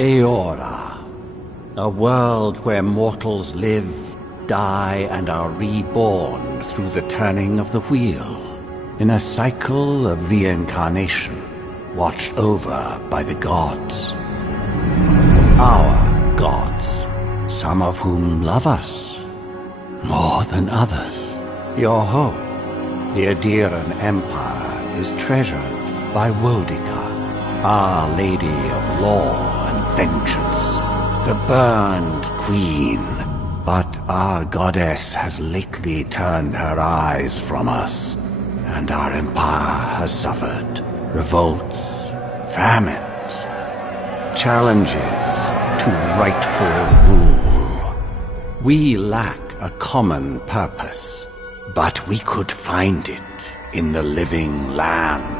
Allora, a world where mortals live, die, and are reborn through the turning of the wheel, in a cycle of reincarnation, watched over by the gods. Our gods, some of whom love us more than others. Your home, the Adiran Empire, is treasured by Wodica, Our Lady of Law and Vengeance, the Burned Queen. But our goddess has lately turned her eyes from us, and our empire has suffered revolts, famines, challenges to rightful rule. We lack a common purpose, but we could find it in the living lands.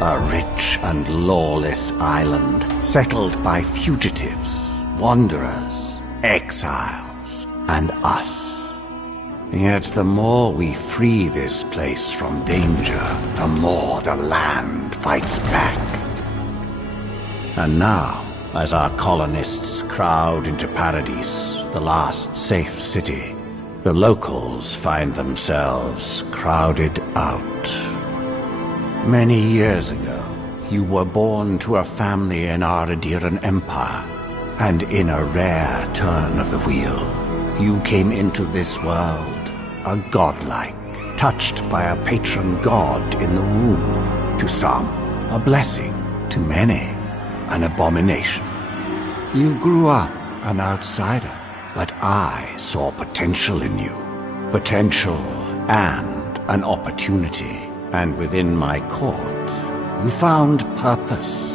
A rich and lawless island settled by fugitives, wanderers, exiles, and us. Yet the more we free this place from danger, the more the land fights back. And now, as our colonists crowd into Paradise, the last safe city, the locals find themselves crowded out. Many years ago, you were born to a family in our Adiran Empire, and in a rare turn of the wheel, you came into this world a godlike, touched by a patron god in the womb. To some, a blessing; to many, an abomination. You grew up an outsider, but I saw potential in you. Potential and an opportunity. And within my court, you found purpose.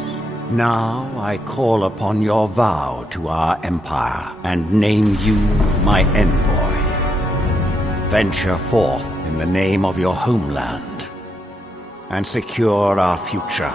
Now I call upon your vow to our empire and name you my envoy. Venture forth in the name of your homeland and secure our future.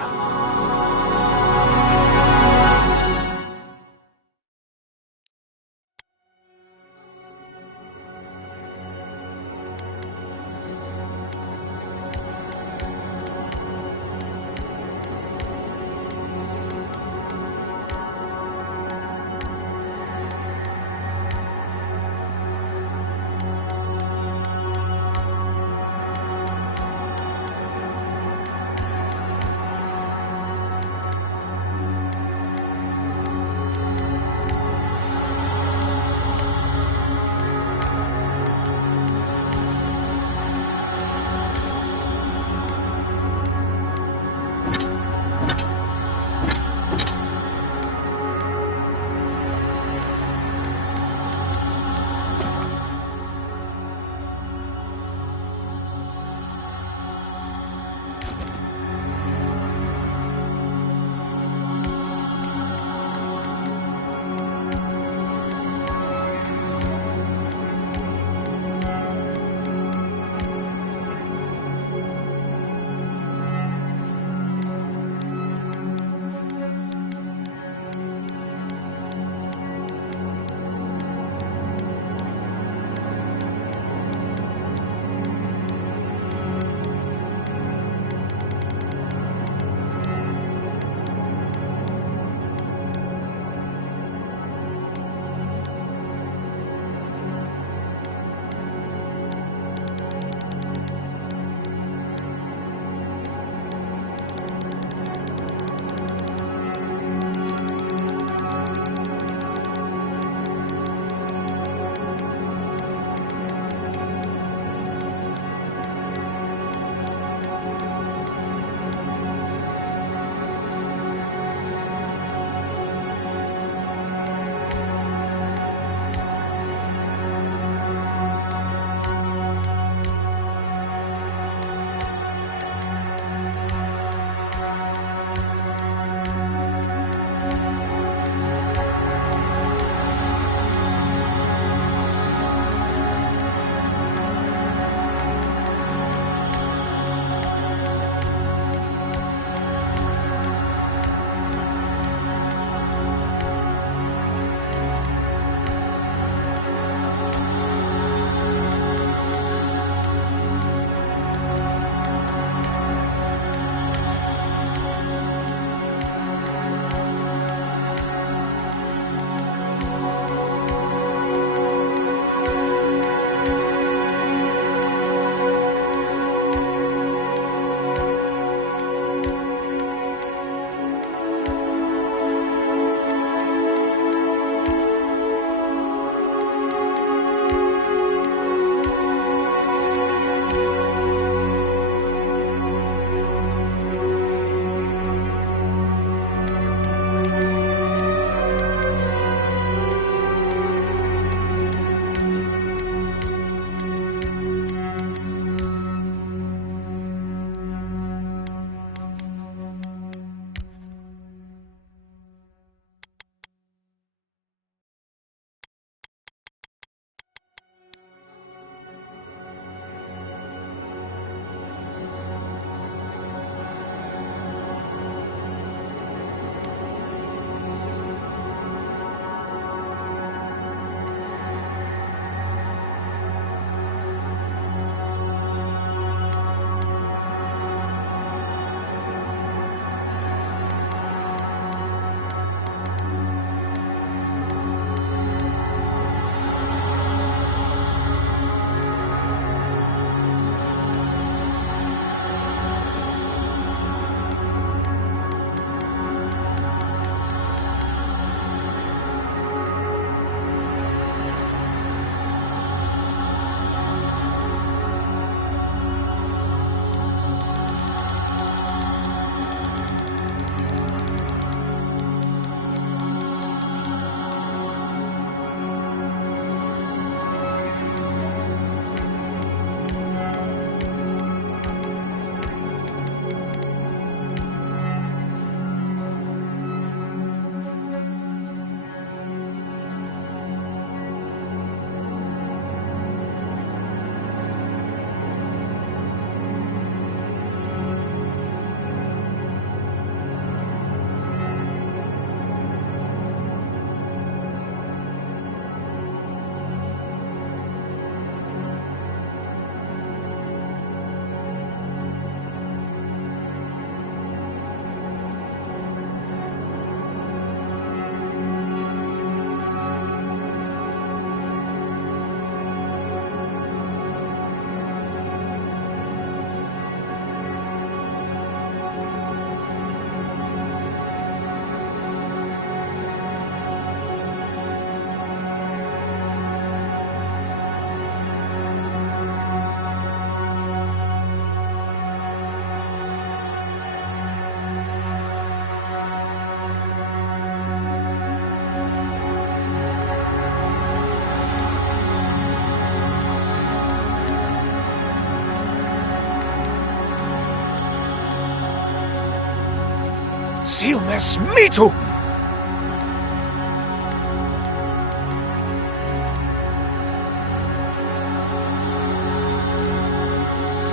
Silmes mitu!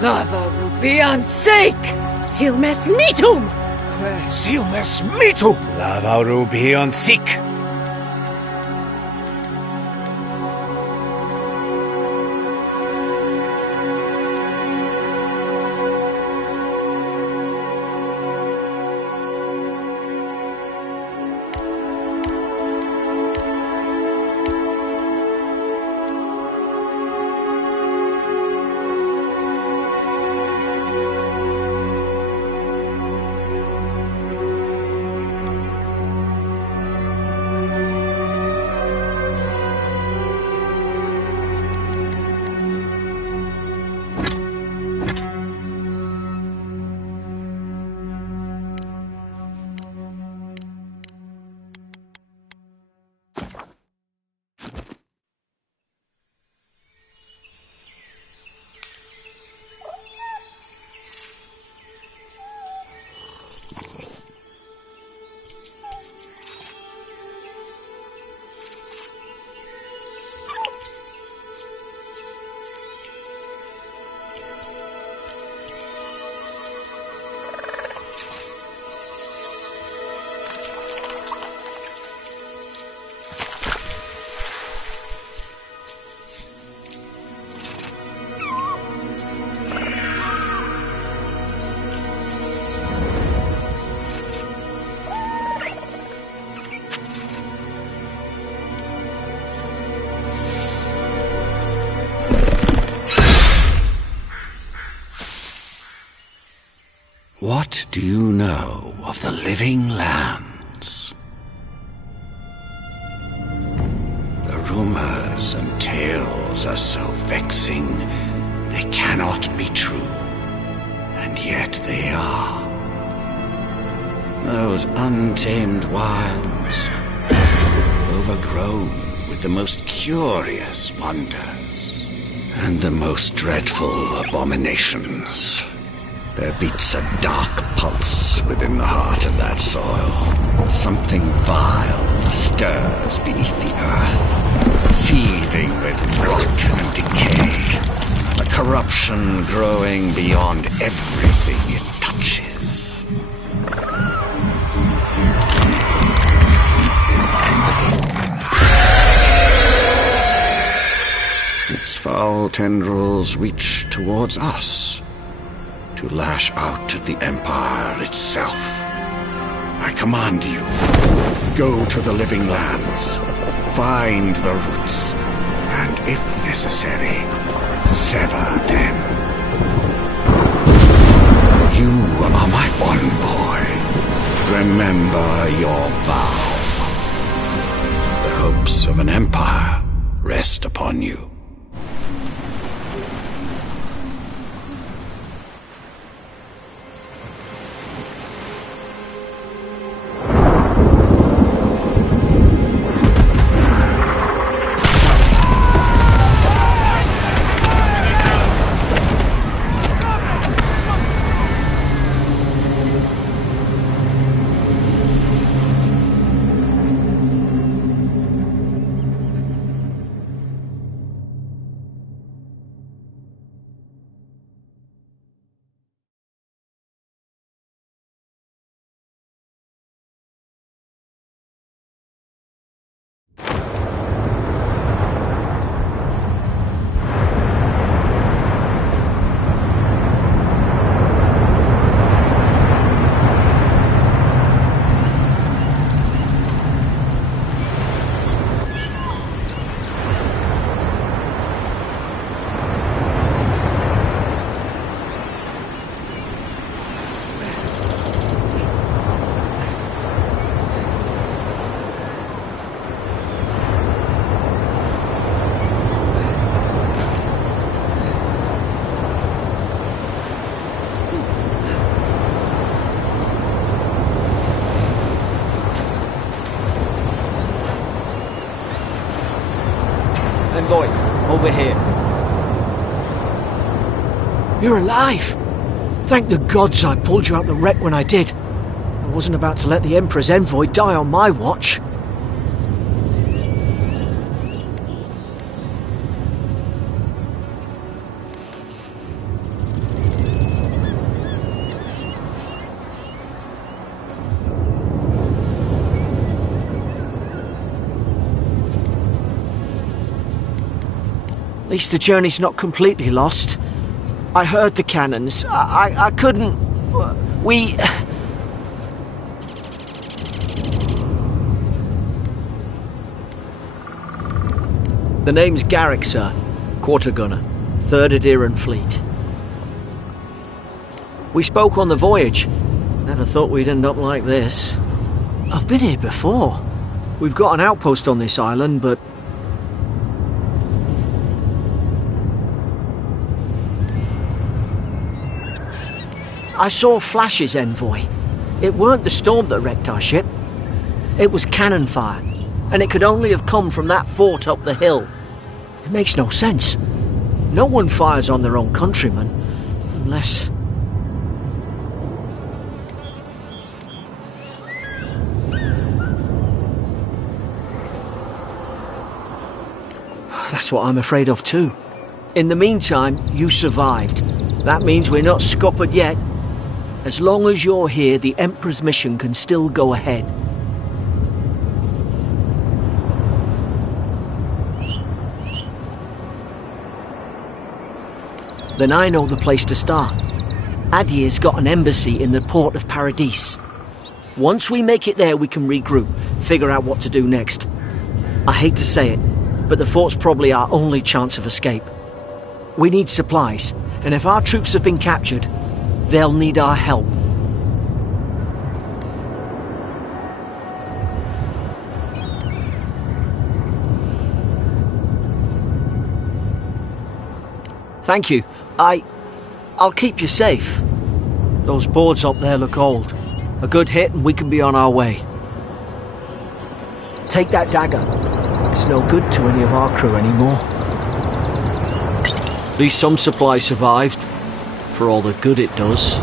Lava rubian sake! Silmes mitum! Silmes mitu! Lava rubion sik! What do you know of the living lands? The rumors and tales are so vexing, they cannot be true, and yet they are. Those untamed wilds, overgrown with the most curious wonders, and the most dreadful abominations. There beats a dark pulse within the heart of that soil. Something vile stirs beneath the earth, seething with rot and decay. A corruption growing beyond everything it touches. Its foul tendrils reach towards us, to lash out at the Empire itself. I command you, go to the living lands, find the roots, and if necessary, sever them. You are my one boy. Remember your vow. The hopes of an empire rest upon you. Envoy, over here. You're alive! Thank the gods I pulled you out the wreck when I did. I wasn't about to let the Emperor's envoy die on my watch. At least the journey's not completely lost. I heard the cannons. I couldn't... We... The name's Garrick, sir. Quarter gunner. 3rd Adheran Fleet. We spoke on the voyage. Never thought we'd end up like this. I've been here before. We've got an outpost on this island, but... I saw flashes, Envoy. It weren't the storm that wrecked our ship. It was cannon fire, and it could only have come from that fort up the hill. It makes no sense. No one fires on their own countrymen, unless... That's what I'm afraid of too. In the meantime, you survived. That means we're not scuppered yet. As long as you're here, the Emperor's mission can still go ahead. Then I know the place to start. Adir's got an embassy in the port of Paradis. Once we make it there, we can regroup, figure out what to do next. I hate to say it, but the fort's probably our only chance of escape. We need supplies, and if our troops have been captured, they'll need our help. Thank you. I'll keep you safe. Those boards up there look old. A good hit and we can be on our way. Take that dagger. It's no good to any of our crew anymore. At least some supplies survived. For all the good it does.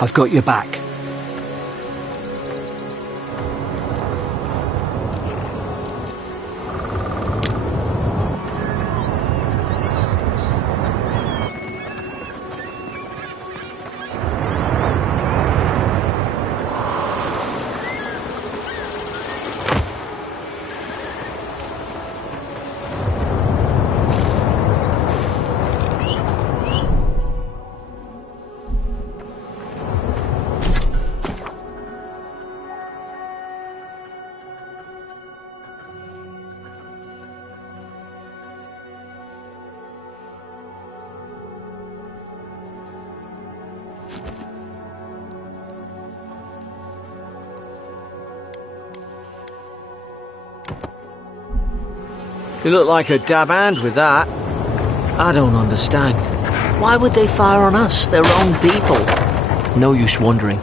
I've got your back. You look like a dab hand with that. I don't understand. Why would they fire on us, their own people? No use wondering.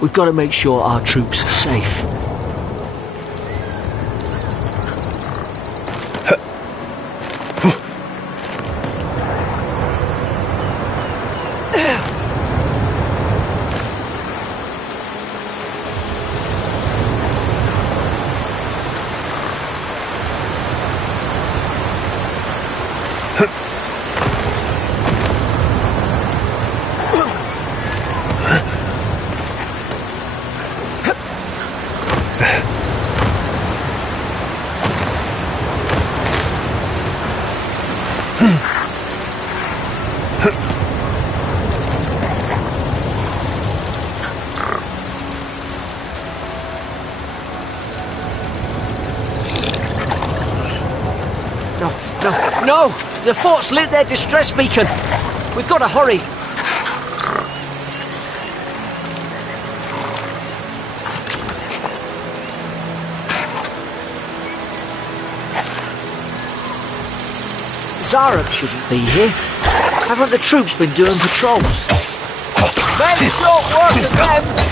We've got to make sure our troops are safe. No! The fort's lit their distress beacon! We've got to hurry! Zarek shouldn't be here. Haven't the troops been doing patrols? Men don't work at them!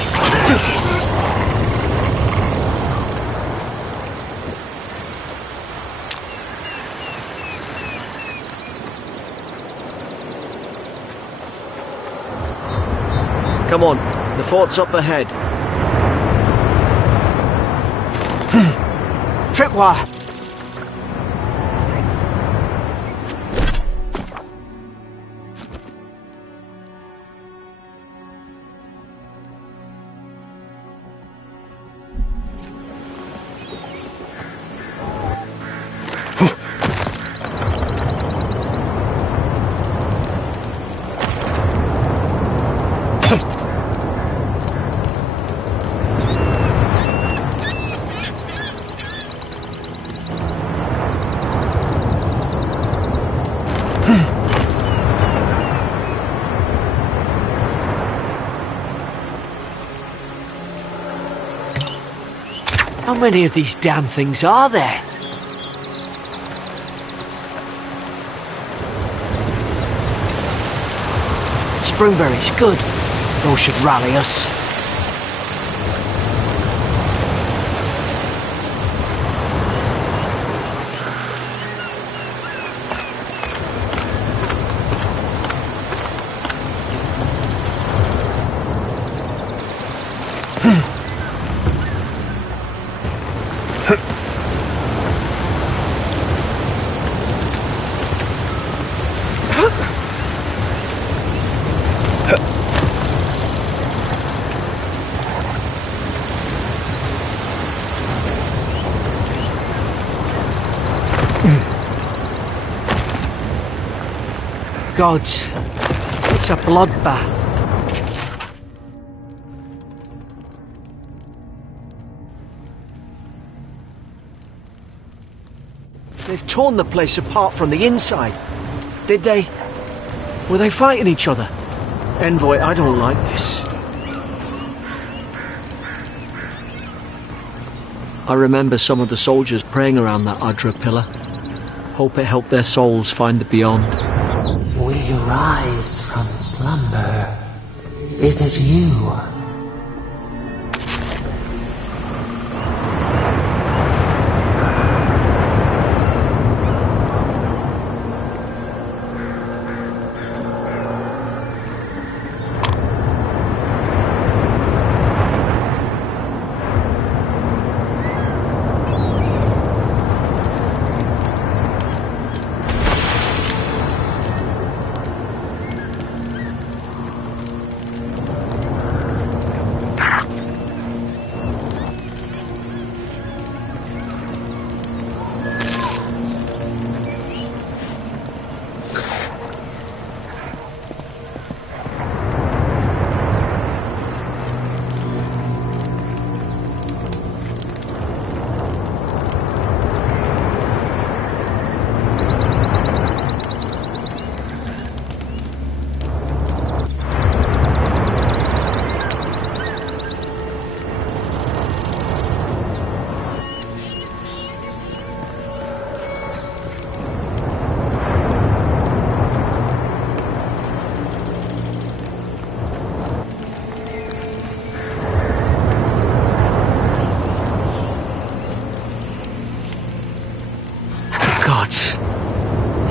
Come on, the fort's up ahead. Tripwire! How many of these damn things are there? Springberries, good. Those should rally us. Gods, it's a bloodbath. They've torn the place apart from the inside. Did they? Were they fighting each other? Envoy, I don't like this. I remember some of the soldiers praying around that Adra pillar. Hope it helped their souls find the beyond. We rise from slumber. Is it you?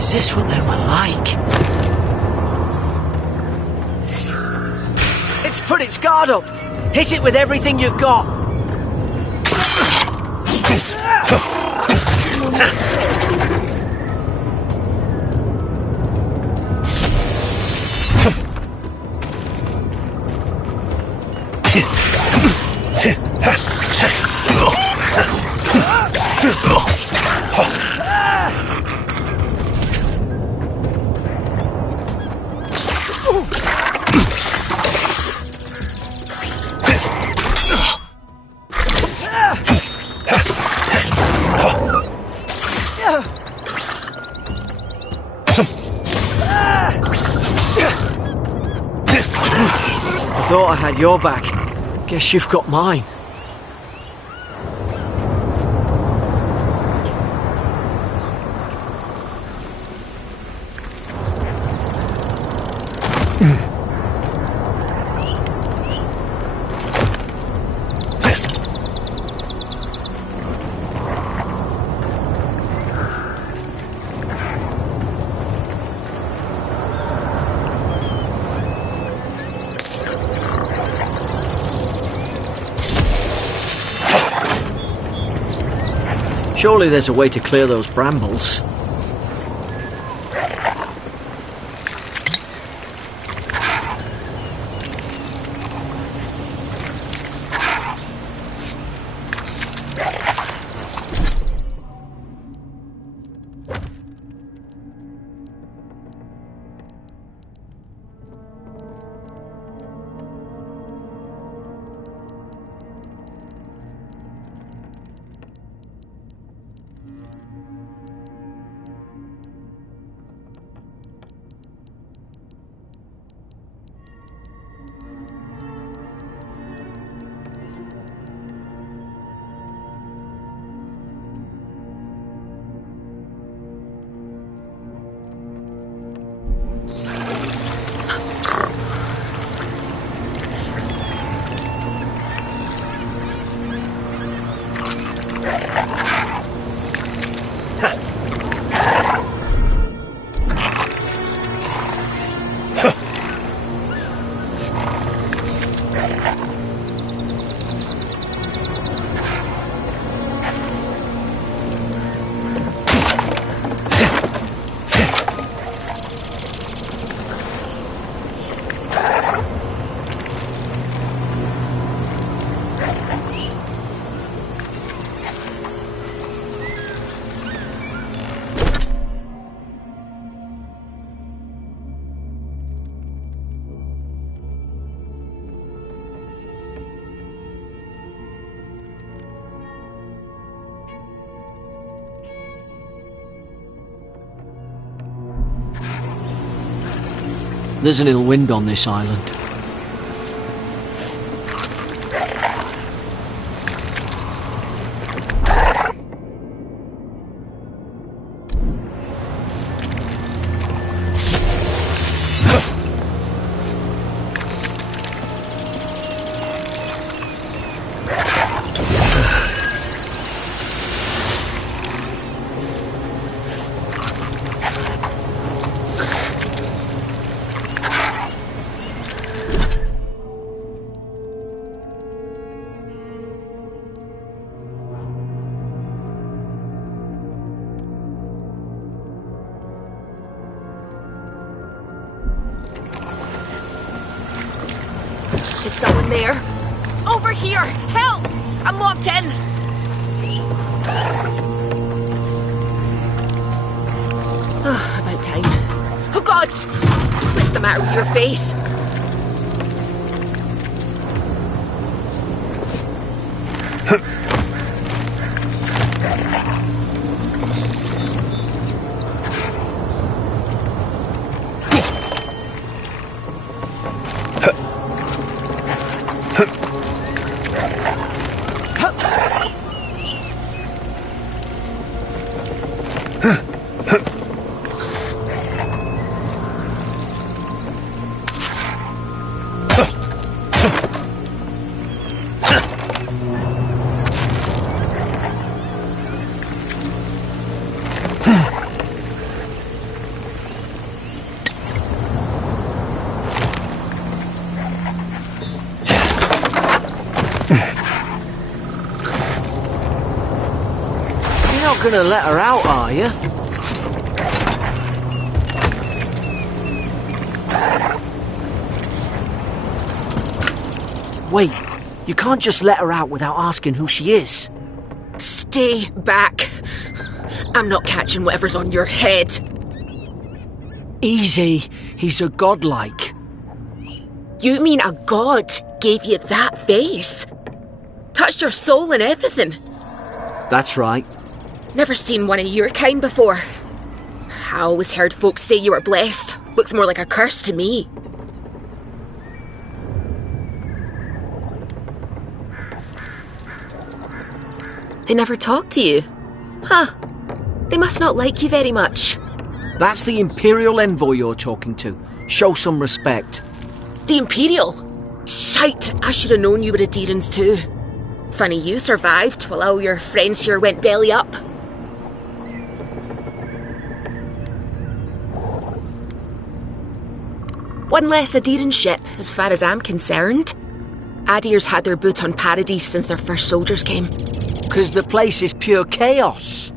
Is this what they were like? It's put its guard up! Hit it with everything you've got! I thought I had your back. Guess you've got mine. Surely there's a way to clear those brambles. There's an ill wind on this island. Is someone there? Over here! Help! I'm locked in! About time. Oh, God! What's the matter with your face? not gonna let her out, are you? Wait, you can't just let her out without asking who she is. Stay back. I'm not catching whatever's on your head. Easy, he's a godlike. You mean a god gave you that face? Touched your soul and everything? That's right. Never seen one of your kind before. I always heard folks say you were blessed. Looks more like a curse to me. They never talk to you? Huh. They must not like you very much. That's the imperial envoy you're talking to. Show some respect. The imperial? Shite, I should have known you were Adherents too. Funny you survived while all your friends here went belly up. One less Adherent ship, as far as I'm concerned. Adir's had their boot on Paradise since their first soldiers came. 'Cause the place is pure chaos.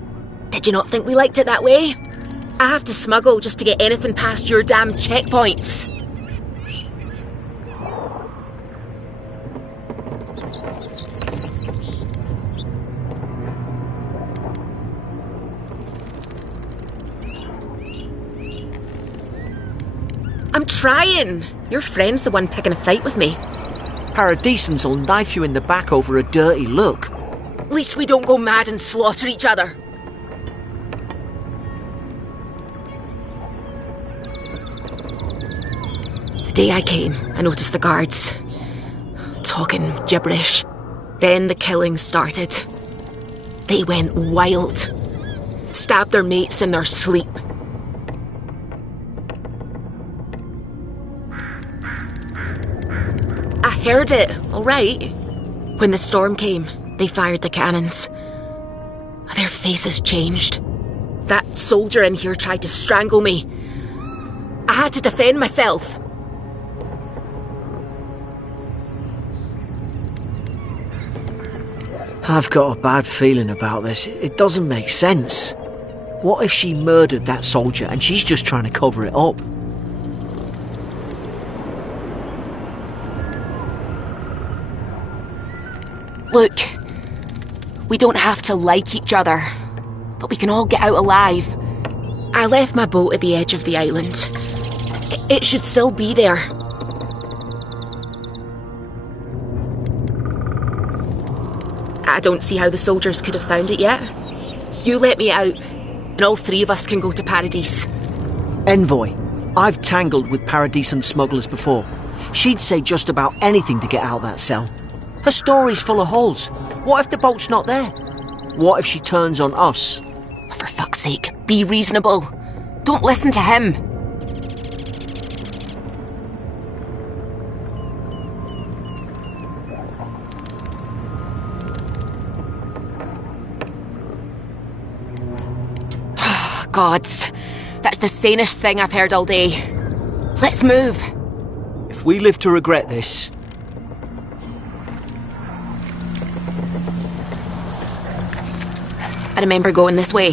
Did you not think we liked it that way? I have to smuggle just to get anything past your damn checkpoints. I'm trying. Your friend's the one picking a fight with me. Paradisans will knife you in the back over a dirty look. At least we don't go mad and slaughter each other. The day I came, I noticed the guards talking gibberish. Then the killing started. They went wild. Stabbed their mates in their sleep. I heard it, all right. When the storm came, they fired the cannons. Their faces changed. That soldier in here tried to strangle me. I had to defend myself. I've got a bad feeling about this. It doesn't make sense. What if she murdered that soldier and she's just trying to cover it up? Look, we don't have to like each other, but we can all get out alive. I left my boat at the edge of the island. It should still be there. I don't see how the soldiers could have found it yet. You let me out, and all three of us can go to Paradise. Envoy, I've tangled with Paradisan smugglers before. She'd say just about anything to get out that cell. Her story's full of holes. What if the boat's not there? What if she turns on us? For fuck's sake, be reasonable. Don't listen to him. Gods, that's the sanest thing I've heard all day. Let's move. If we live to regret this... I remember going this way.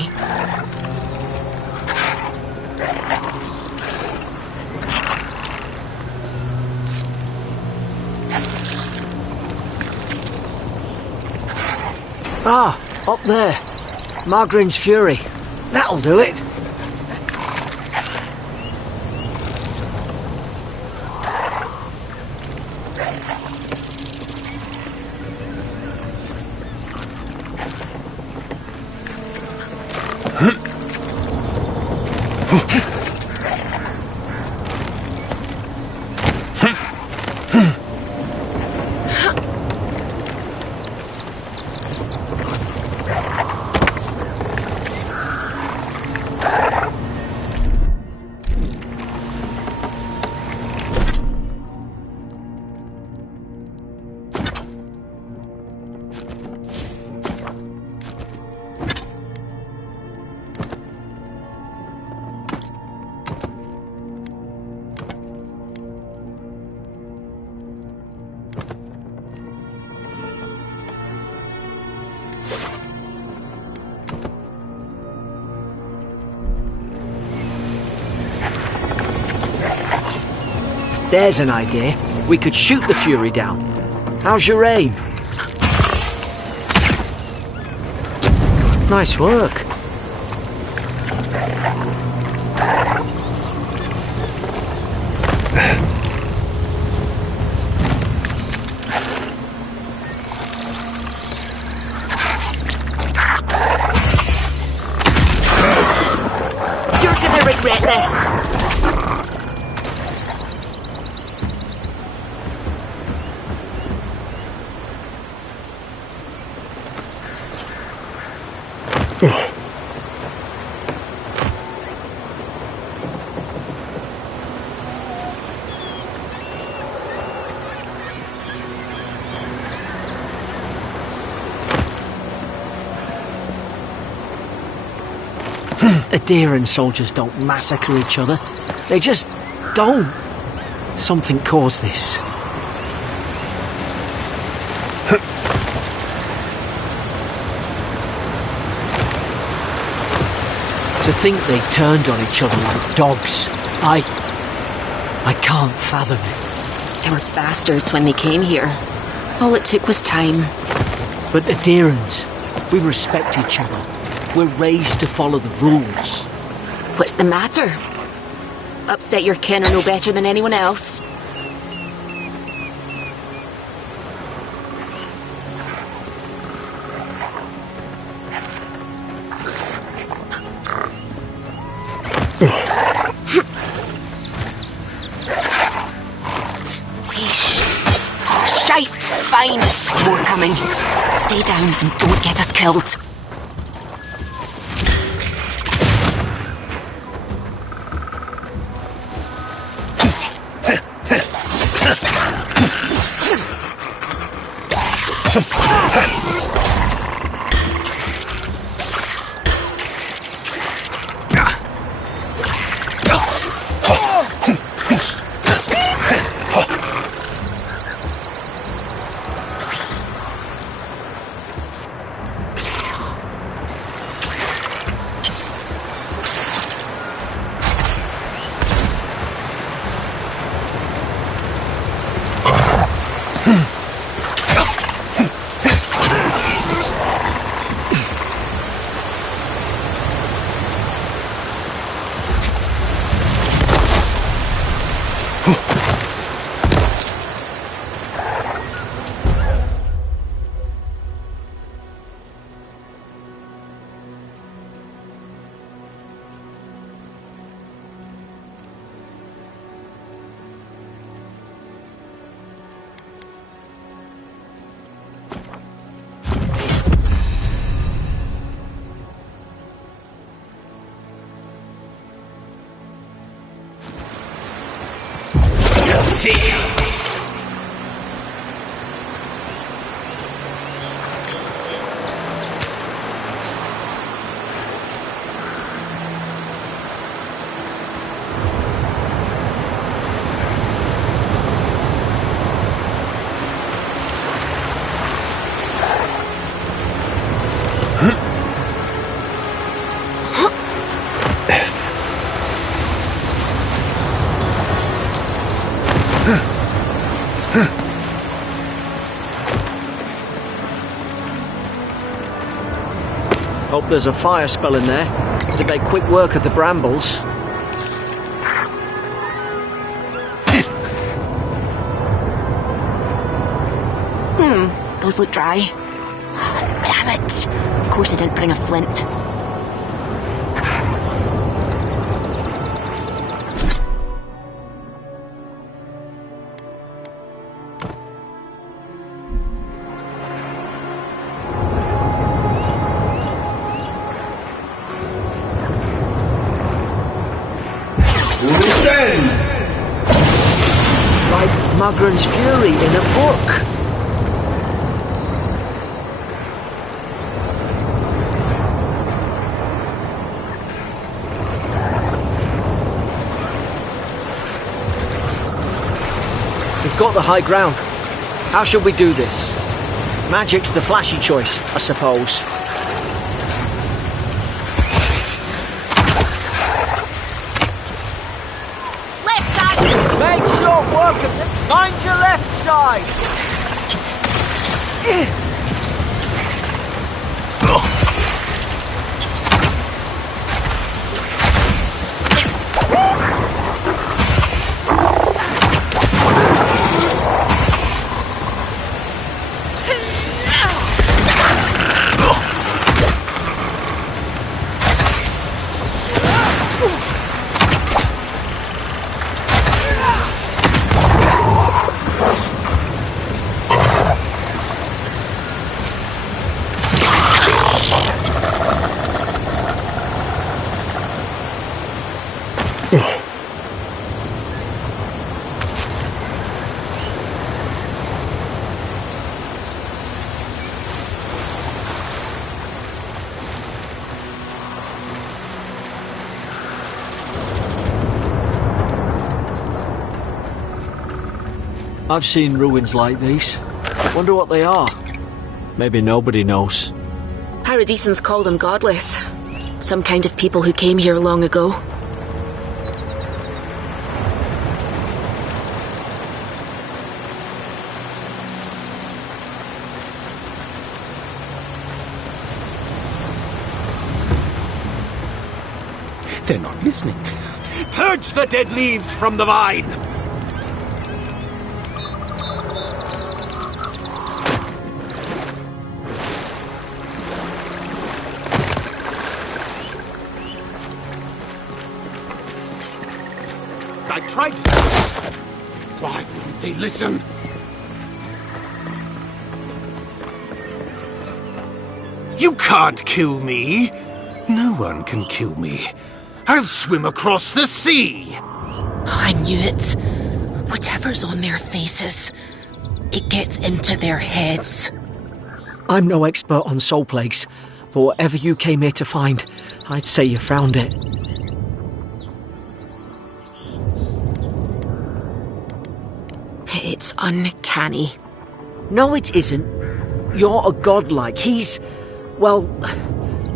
Ah, up there. Margarine's Fury. That'll do it. There's an idea. We could shoot the Fury down. How's your aim? Nice work. You're gonna regret this. Adherent soldiers don't massacre each other. They just don't. Something caused this. To think they turned on each other like dogs. I can't fathom it. They were bastards when they came here. All it took was time. But adherents, we respect each other. We're raised to follow the rules. What's the matter? Upset your kin are no better than anyone else? Shite! Fine. More coming. Stay down and don't get us killed. Hope there's a fire spell in there. It'll make quick work of the brambles. Those look dry. Oh, damn it. Of course I didn't bring a flint. Like Mugren's Fury in a book. We've got the high ground. How should we do this? Magic's the flashy choice, I suppose. Left side! Make short work Mind your left side! I've seen ruins like these. Wonder what they are. Maybe nobody knows. Paradisans call them godless. Some kind of people who came here long ago. They're not listening. Purge the dead leaves from the vine! I tried to... Why wouldn't they listen? You can't kill me. No one can kill me. I'll swim across the sea. I knew it. Whatever's on their faces, it gets into their heads. I'm no expert on soul plagues, but whatever you came here to find, I'd say you found it. It's uncanny. No, it isn't. You're a godlike. He's... well,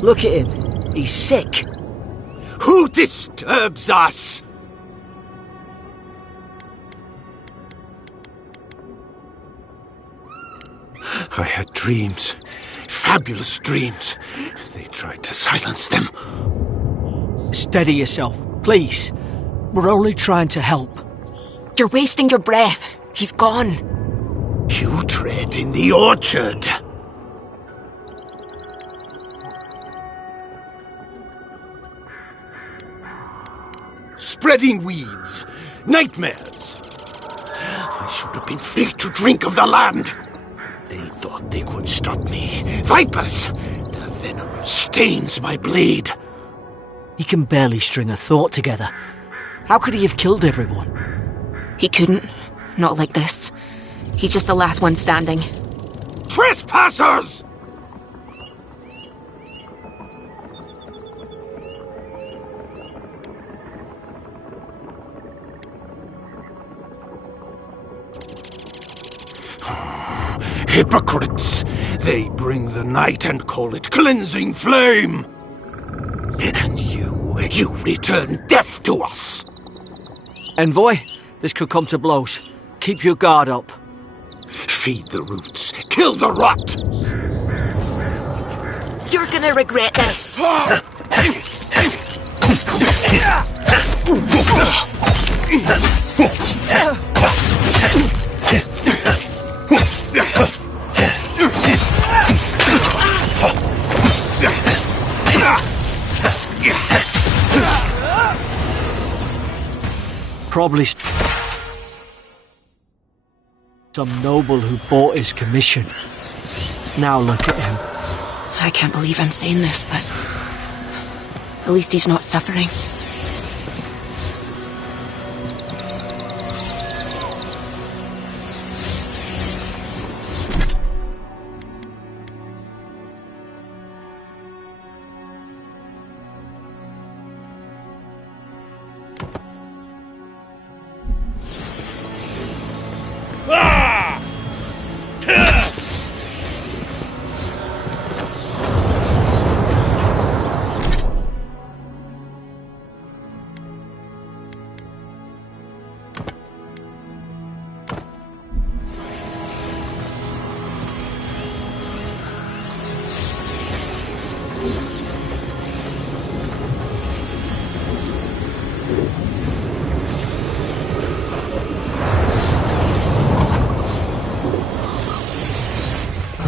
look at him. He's sick. Who disturbs us? I had dreams. Fabulous dreams. They tried to silence them. Steady yourself, please. We're only trying to help. You're wasting your breath. He's gone. You tread in the orchard. Spreading weeds. Nightmares. I should have been free to drink of the land. They thought they could stop me. Vipers! Their venom stains my blade. He can barely string a thought together. How could he have killed everyone? He couldn't. Not like this. He's just the last one standing. Trespassers! Hypocrites! They bring the night and call it cleansing flame! And you return death to us! Envoy, this could come to blows. Keep your guard up. Feed the roots, kill the rot! You're gonna regret this! Probably some noble who bought his commission. Now look at him. I can't believe I'm saying this, but at least he's not suffering.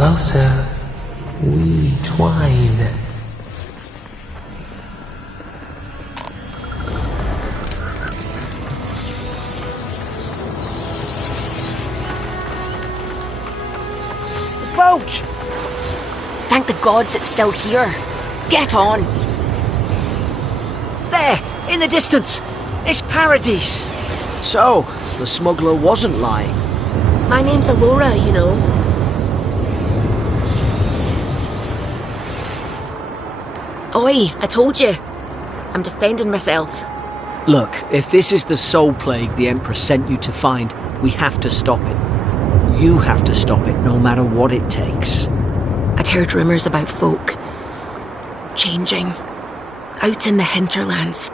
closer, we twine. Boat! Thank the gods it's still here. Get on. There, in the distance. It's Paradise. So, the smuggler wasn't lying. My name's Allora, you know. Oi, I told you. I'm defending myself. Look, if this is the soul plague the Emperor sent you to find, we have to stop it. You have to stop it, no matter what it takes. I'd heard rumours about folk changing out in the hinterlands.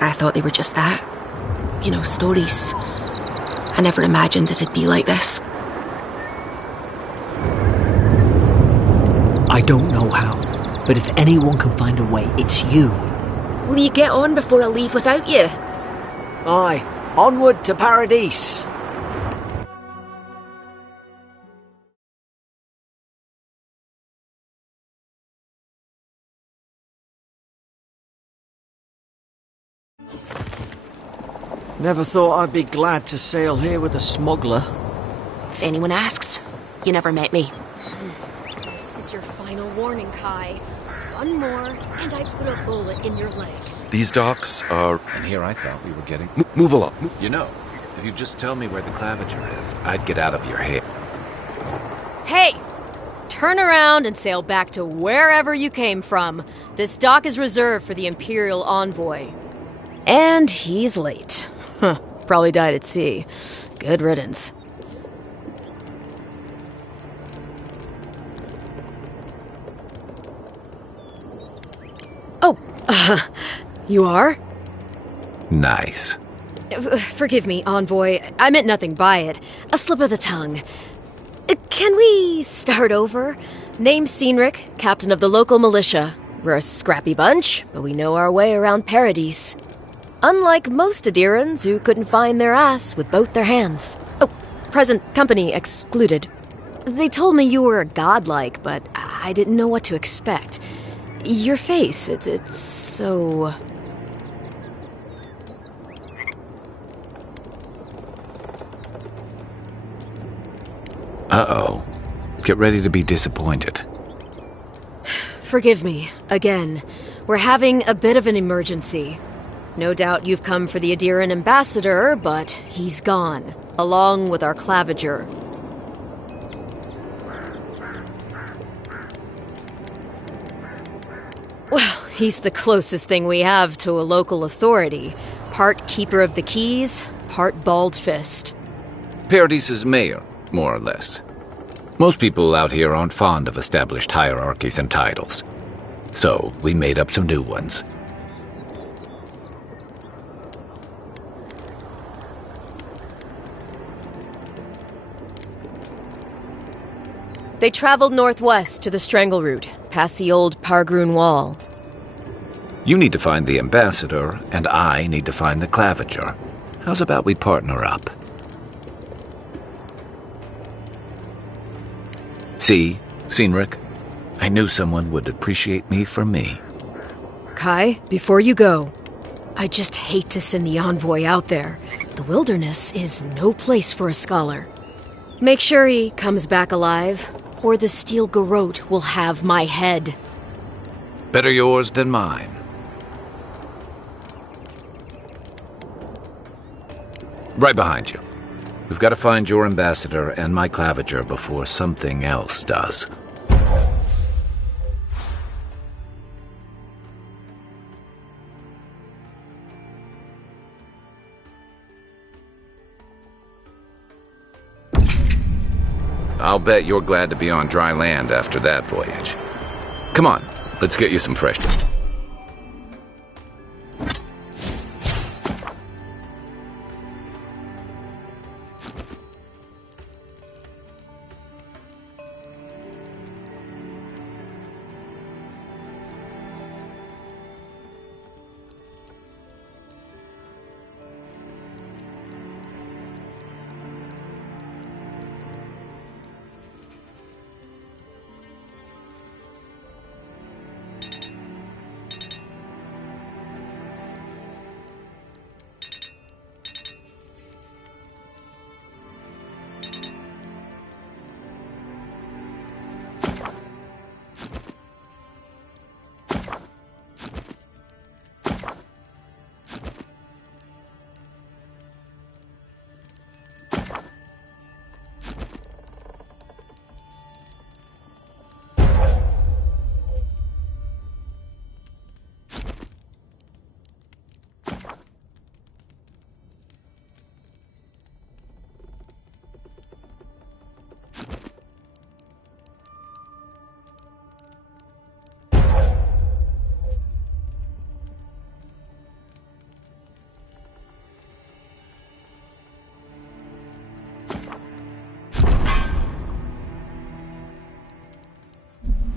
I thought they were just that. You know, stories. I never imagined it'd be like this. I don't know how, but if anyone can find a way, it's you. Will you get on before I leave without you? Aye, onward to Paradise. Never thought I'd be glad to sail here with a smuggler. If anyone asks, you never met me. This is your final warning, Kai. One more, and I put a bullet in your leg. These docks are... And here I thought we were getting... Move along. You know, if you just tell me where the claviger is, I'd get out of your hair. Hey! Turn around and sail back to wherever you came from. This dock is reserved for the Imperial Envoy. And he's late. Huh, probably died at sea. Good riddance. Oh, you are? Nice. Forgive me, Envoy. I meant nothing by it. A slip of the tongue. Can we start over? Name's Cynric, captain of the local militia. We're a scrappy bunch, but we know our way around Paradise. Unlike most Adirans who couldn't find their ass with both their hands. Oh, present company excluded. They told me you were a godlike, but I didn't know what to expect. Your face, it's so... Uh-oh. Get ready to be disappointed. Forgive me, again. We're having a bit of an emergency. No doubt you've come for the Adiran ambassador, but he's gone, along with our claviger. Well, he's the closest thing we have to a local authority. Part keeper of the keys, part bald fist. Paradise's mayor, more or less. Most people out here aren't fond of established hierarchies and titles. So, we made up some new ones. They traveled northwest to the Strangle Route, past the old Pargroon Wall. You need to find the ambassador, and I need to find the claviger. How's about we partner up? See, Cynric? I knew someone would appreciate me for me. Kai, before you go, I just hate to send the envoy out there. The wilderness is no place for a scholar. Make sure he comes back alive, or the steel garrote will have my head. Better yours than mine. Right behind you. We've got to find your ambassador and my claviger before something else does. I'll bet you're glad to be on dry land after that voyage. Come on, let's get you some fresh stuff.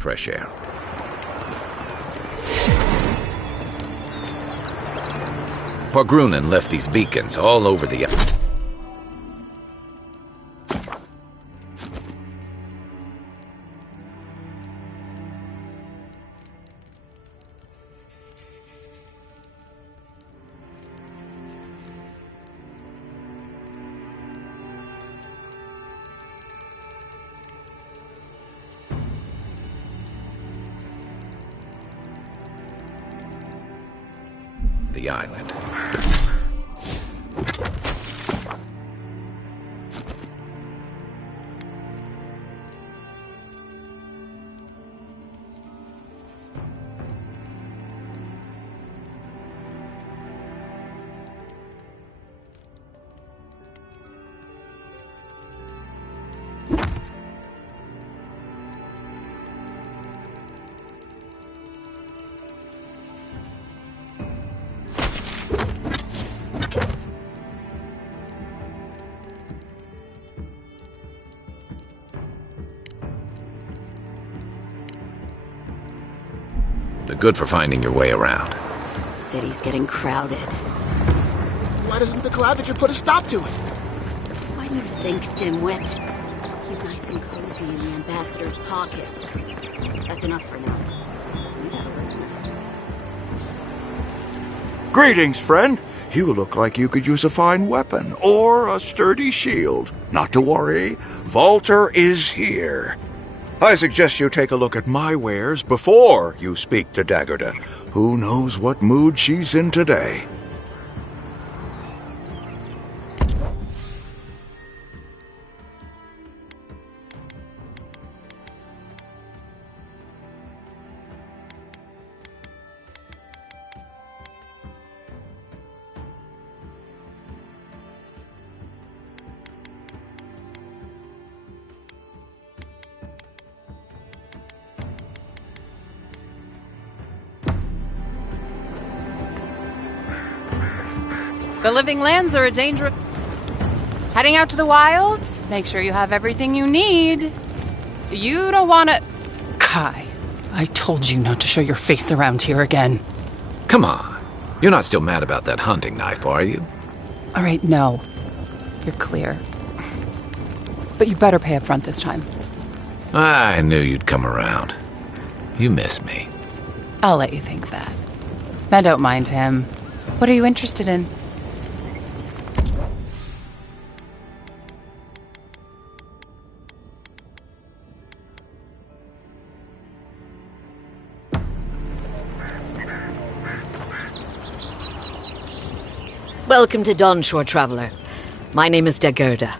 fresh air. Porgrunen left these beacons all over the... the island. They're good for finding your way around. City's getting crowded. Why doesn't the Clavager put a stop to it? Why do you think, dimwit? He's nice and cozy in the ambassador's pocket. That's enough for now. You gotta listen. Greetings, friend. You look like you could use a fine weapon or a sturdy shield. Not to worry, Walter is here. I suggest you take a look at my wares before you speak to Daggerda. Who knows what mood she's in today? The living lands are a danger. Heading out to the wilds? Make sure you have everything you need. You don't want to... Kai, I told you not to show your face around here again. Come on. You're not still mad about that hunting knife, are you? All right, no. You're clear. But you better pay up front this time. I knew you'd come around. You miss me. I'll let you think that. Now don't mind him. What are you interested in? Welcome to Dawnshore, traveler. My name is Daggerda.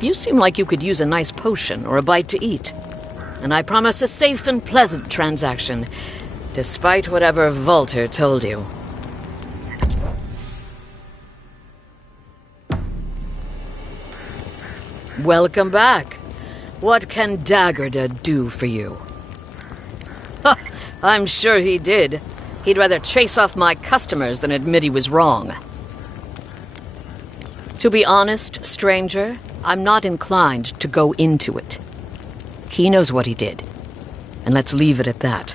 You seem like you could use a nice potion or a bite to eat. And I promise a safe and pleasant transaction, despite whatever Walter told you. Welcome back. What can Daggerda do for you? I'm sure he did. He'd rather chase off my customers than admit he was wrong. To be honest, stranger, I'm not inclined to go into it. He knows what he did, and let's leave it at that.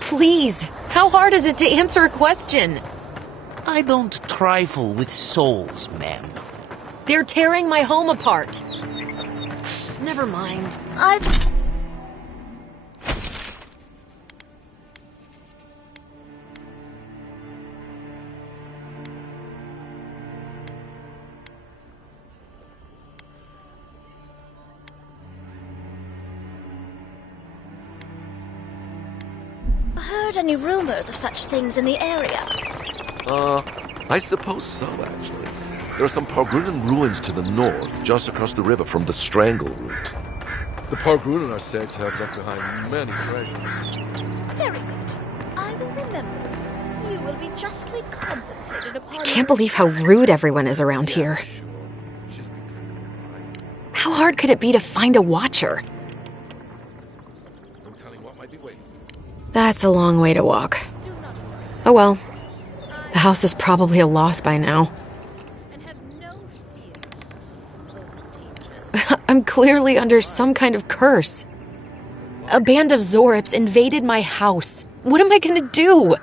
Please, how hard is it to answer a question? I don't trifle with souls, ma'am. They're tearing my home apart. Never mind. Heard any rumors of such things in the area? I suppose so, actually. There are some Porgrunen ruins to the north, just across the river from the Strangle route. The Porgrunen are said to have left behind many treasures. Very good. I will remember. You will be justly compensated upon... I can't believe how rude everyone is around here. How hard could it be to find a watcher? That's a long way to walk. Oh well. The house is probably a loss by now. And have no I'm clearly under some kind of curse. A band of Zorips invaded my house. What am I gonna do?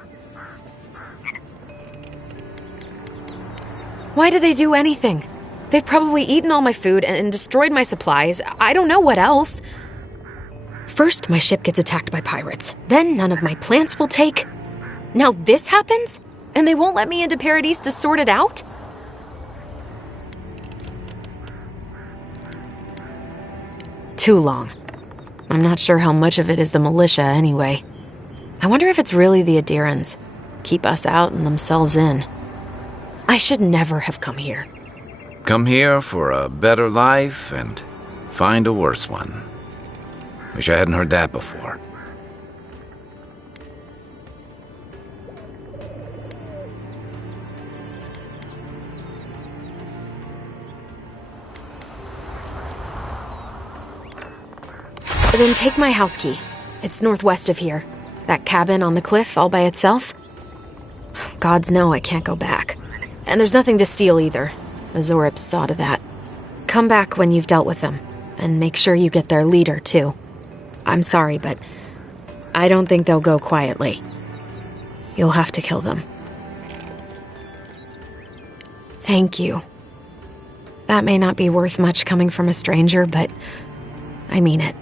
Why did they do anything? They've probably eaten all my food and destroyed my supplies. I don't know what else. First, my ship gets attacked by pirates. Then none of my plants will take. Now this happens? And they won't let me into Paradise to sort it out? Too long. I'm not sure how much of it is the militia anyway. I wonder if it's really the Adirans. Keep us out and themselves in. I should never have come here. Come here for a better life and find a worse one. Wish I hadn't heard that before. Then take my house key. It's northwest of here. That cabin on the cliff all by itself. Gods know I can't go back. And there's nothing to steal either. The Zorips saw to that. Come back when you've dealt with them. And make sure you get their leader, too. I'm sorry, but I don't think they'll go quietly. You'll have to kill them. Thank you. That may not be worth much coming from a stranger, but I mean it.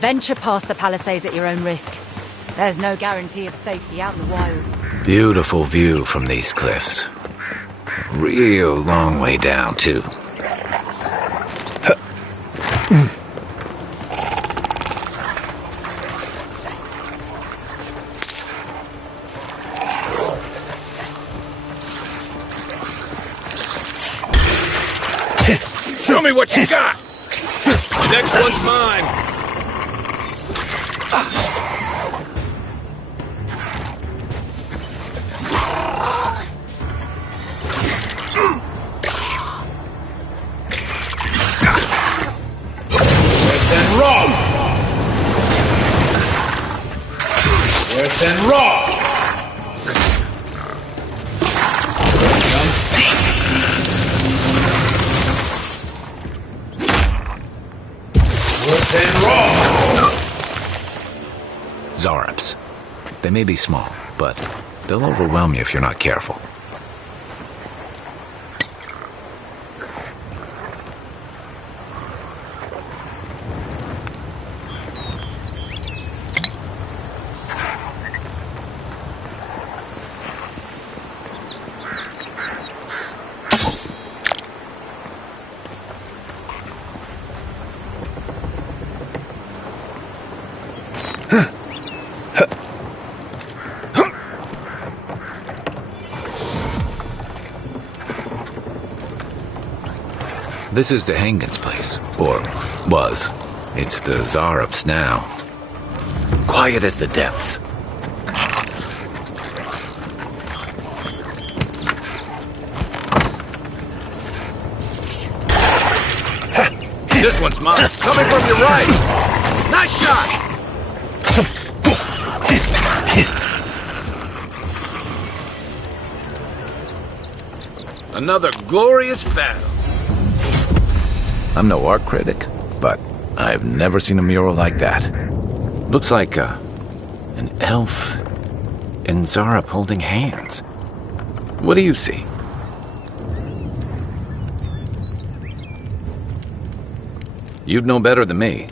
Venture past the palisades at your own risk. There's no guarantee of safety out in the wild. Beautiful view from these cliffs. Real long way down, too. Show me what you got! Next one's mine! Earth and rock! Come seek! Earth and rock! Zarops. They may be small, but they'll overwhelm you if you're not careful. This is the Hangan's place, or was. It's the Zarops now. Quiet as the depths. This one's mine. Coming from your right. Nice shot. Another glorious battle. I'm no art critic, but I've never seen a mural like that. Looks like an elf and Zarop holding hands. What do you see? You'd know better than me.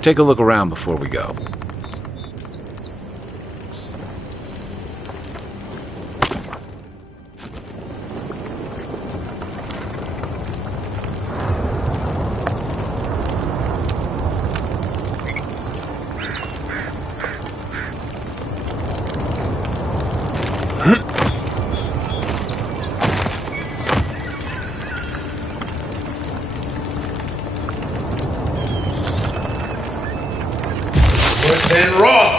Take a look around before we go. And rock!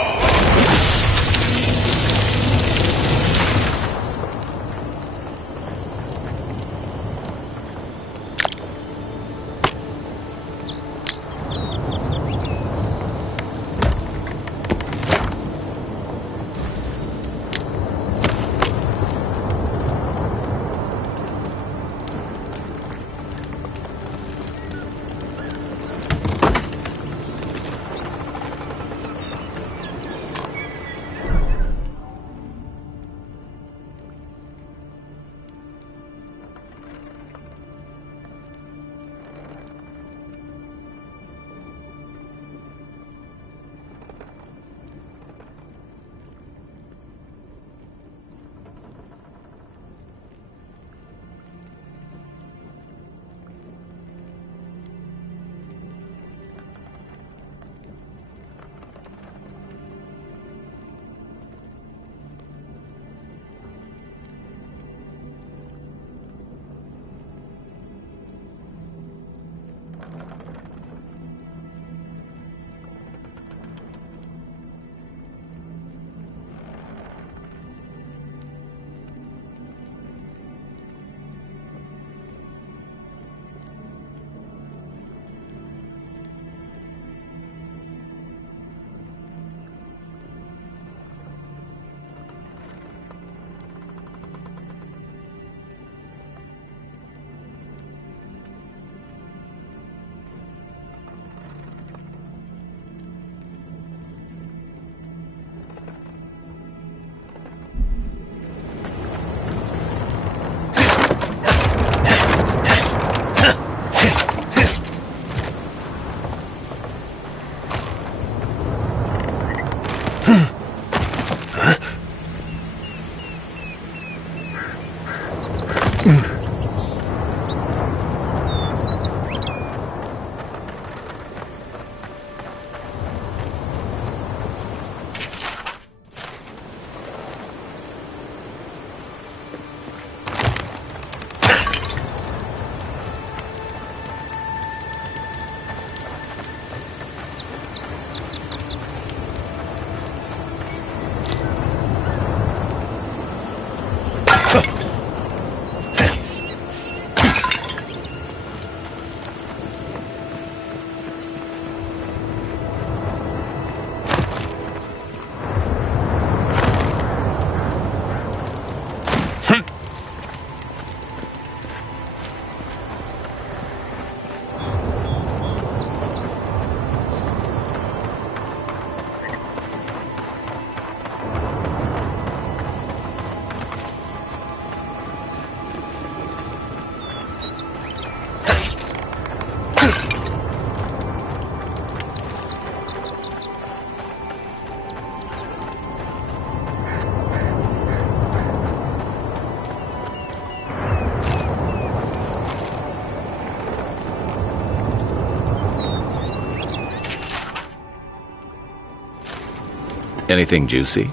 Anything juicy?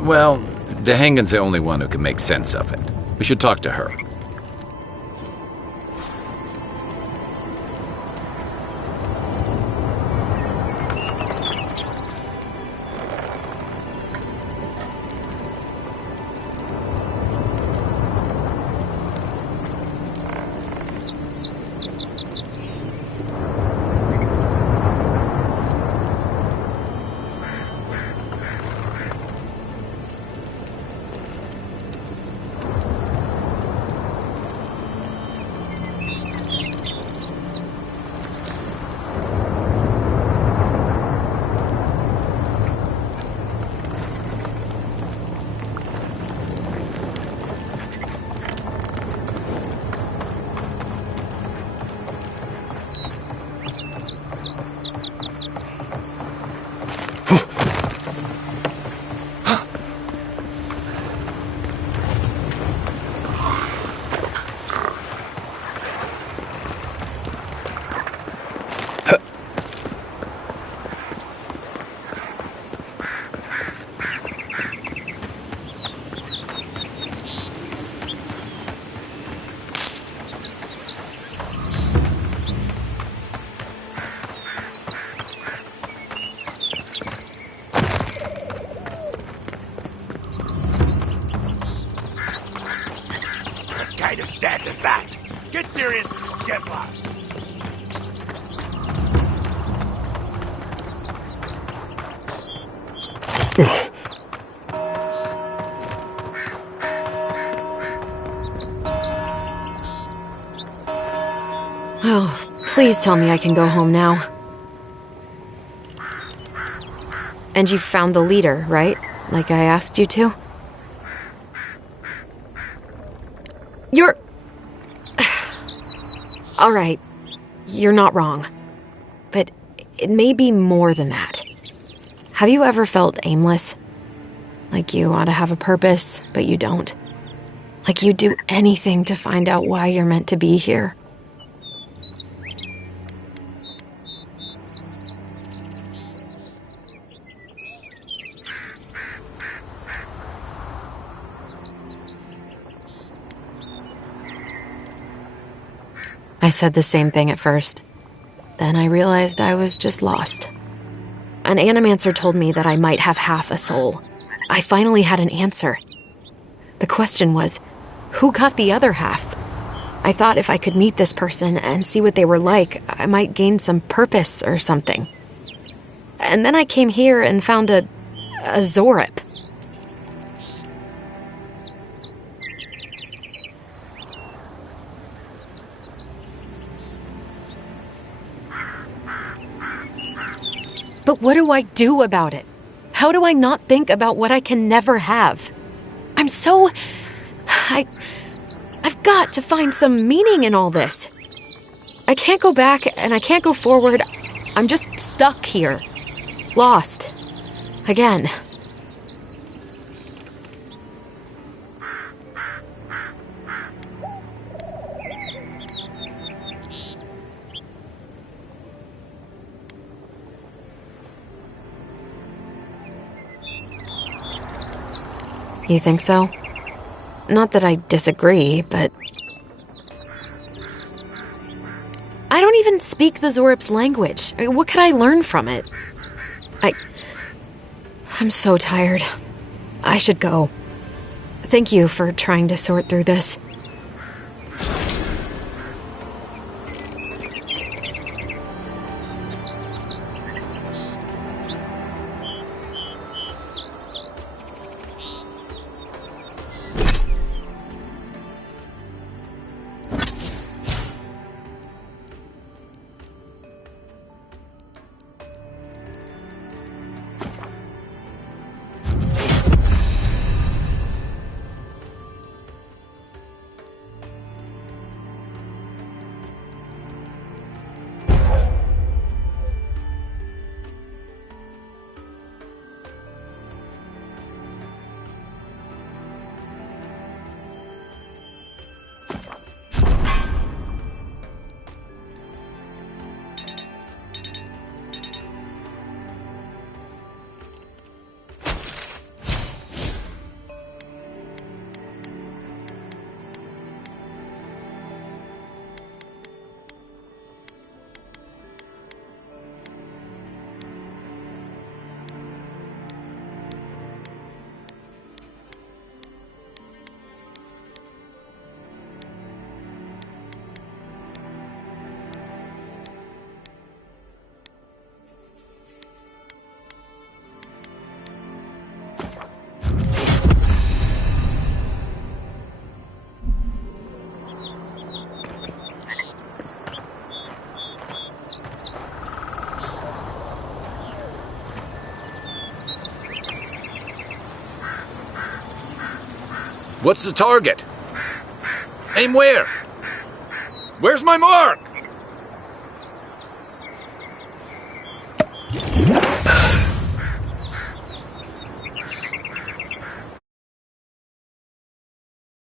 Well, Dehangan's the only one who can make sense of it. We should talk to her. What kind of stats is that? Get serious, get lost. Oh, please tell me I can go home now. And you found the leader, right? Like I asked you to? You're... All right, you're not wrong. But it may be more than that. Have you ever felt aimless? Like you ought to have a purpose, but you don't? Like you'd do anything to find out why you're meant to be here? I said the same thing at first. Then I realized I was just lost. An animancer told me that I might have half a soul. I finally had an answer. The question was, who got the other half? I thought if I could meet this person and see what they were like, I might gain some purpose or something. And then I came here and found a Zorip. But what do I do about it? How do I not think about what I can never have? I'm so... I've got to find some meaning in all this. I can't go back and I can't go forward. I'm just stuck here. Lost. Again. You think so? Not that I disagree, but... I don't even speak the Zorip's language. I mean, what could I learn from it? I'm so tired. I should go. Thank you for trying to sort through this. What's the target? Aim where? Where's my mark?